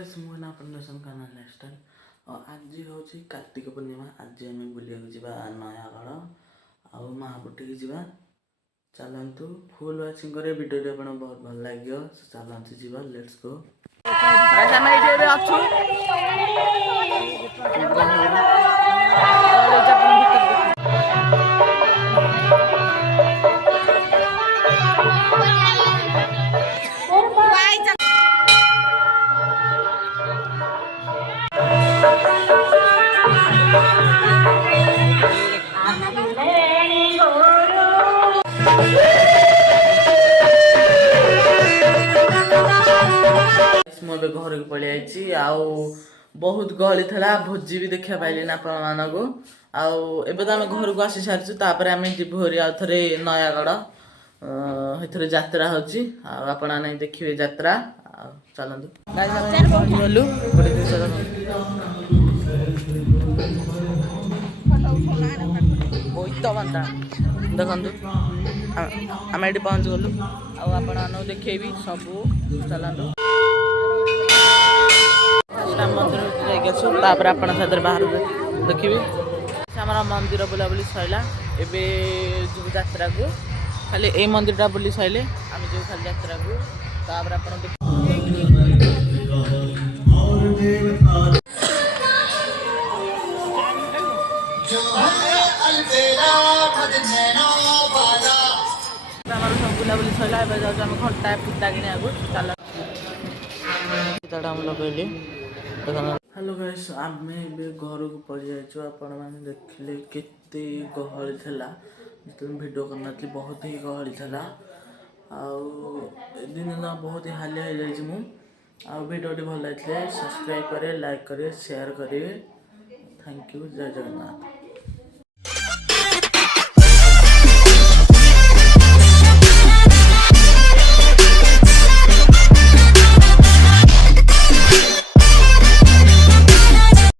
लाइफस्टाइल आज हूँ कार्तिक पूर्णिमा। आज आम बुला नयागढ़ आउ महापुटी जावा चलतु फुल वाचिंग करे वीडियो आप बहुत भल लगे चलतु जीवा लेट्स गो। घर को पलि आई आउ बहुत गहली था भोजी भी देखा पाइली ना आपण मानक आउ तो आम घर को आसी सारी आम जीवरी आउ थे नयागढ़ ये यात्रा होची आपण मैंने देखिए यात्रा चलतु गलु देखु आम ये पहुँच गलु आपको देखेबी सब चलतु राम मंदिर जाकर आपण साथ बाहर देखिए आम मंदिर बुलाबुली सरला एवं जो यात्रा को खाली ए मंदिर बुली सारे आम जो खाली यात्रा को सब बुलाबुली सरला जाऊँ घंटा फिता कि चल लगेली। हेलो गाइस आम घर को पलि जाइए आपण मैंने देखिले केते गहली थी जो भिड करना बहुत ही गहली थी दिन बहुत ही हालिया हो जाइए भिडियो भल लगे सब्सक्राइब करें लाइक करें शेयर करें थैंक यू जय जगन्नाथ।